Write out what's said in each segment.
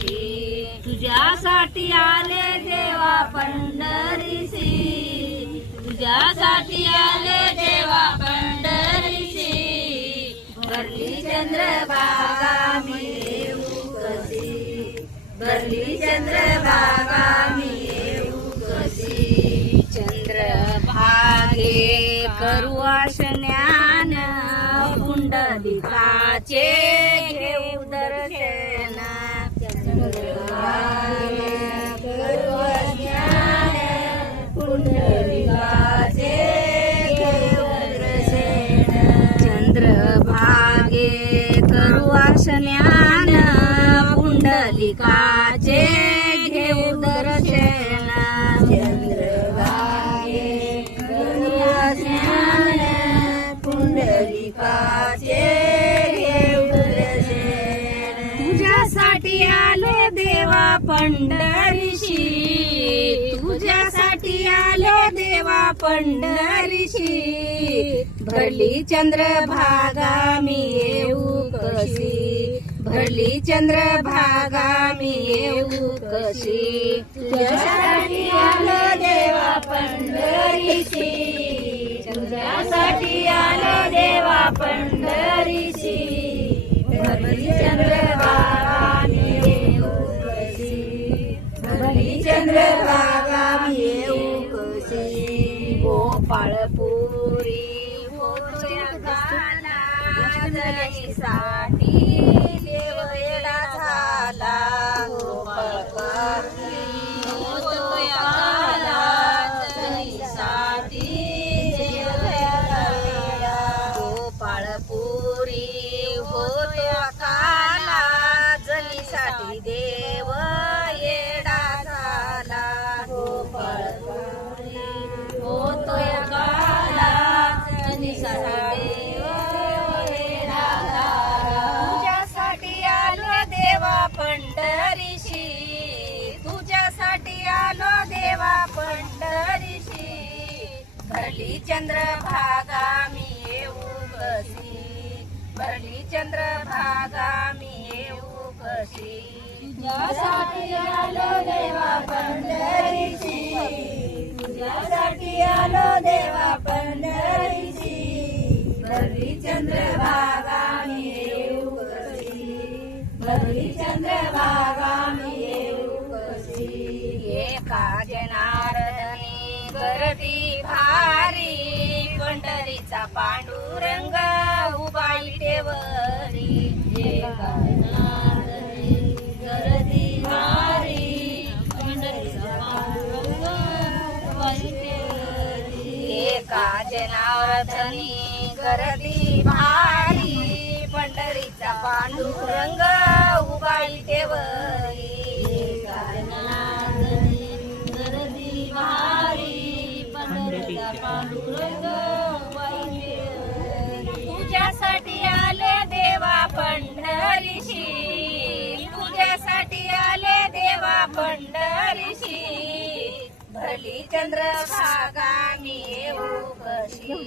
कशी तुझ्यासाठी आले देवा पंढरीसी, तुझ्यासाठी आले देवा पंढरीसी. भरली चंद्रभागा मी येऊ कशी, भरली चंद्रभागा मी येऊ कशी. चंद्रभागे करू स्नान पुंडलिकाचे घेऊ दर्शन. चंद्रभागे करू स्नान पुंडलिकाचे घेऊ दर्शन. चंद्रभागे करू स्नान पुंडलिकाचे घेऊ दर्शन. चंद्रभागे करू स्नान पुंडलिकाचे घेऊ दर्शन. तुझ्यासाठी आलो देवा पंढरीशी, तुझ्यासाठी आलो देवा पंढरीशी. भरली चंद्रभागा मी येऊ कशी, भरली चंद्रभागा मी येऊ कशी. तुझ्यासाठी आलो देवा पंढरीशी, तुझ्यासाठी आलो देवा पंढरीशी. भरली चंद्रभागा मी येऊ कशी, भरली चंद्रभागा मी येऊ कशी. गोपाळपुरी होत्या काला जनीसाठी देव येडा झाला. गोपाळपुरी होत्या काला जनीसाठी देव येडा झाला. गोपाळपुरी होत्या काला जनीसाठी देव येडा झाला. गोपाळपुरी होत्या काला जनीसाठी देव येडा झाला. तुझ्यासाठी आलो देवा पंढरीशी, तुझ्यासाठी आलो देवा पंढरीशी. भरली चंद्रभागा मी येऊ कशी, भरली चंद्रभागा मी येऊ कशी. तुझ्यासाठी आलो देवा पंढरीशी, तुझ्यासाठी आलो देवा पंढरीशी. भरली चंद्रभागा मी येऊ कशी, भरली चंद्रभागा मी येऊ कशी. एका जनार्दनी गर्दी भारी, पंढरीचा पांडुरंग उभा विटेवरी. एका जनार्दनी गर्दी भारी, पंढरीचा पांडुरंग उभा विटेवरी. एका जनार्दनी गर्दी भारी, पंढरीचा पांडुरंग उभा विटेवरी. एका जनार्दनी गर्दी भारी, पंढरीचा पांडुरंग उभा विटेवरी. तुझ्यासाठी आले देवा पंढरीशी, तुझ्यासाठी आले देवा पंढरीशी. भरली चंद्रभागा मी येऊ कशी,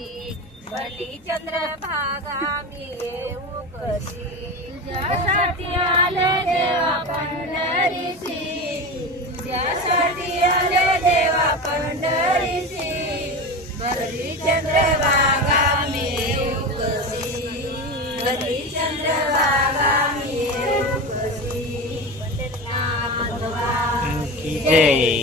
भरली चंद्रभागा मी येऊ कशी. तुझ्यासाठी आले देवा पंढरीशी, तुझ्यासाठी आले देवा पंढरीशी. भरली चंद्रभागा मी येऊ कशी, भरली चंद्रभागा मी येऊ कशी. पंढरीनाथ बाबा की जय.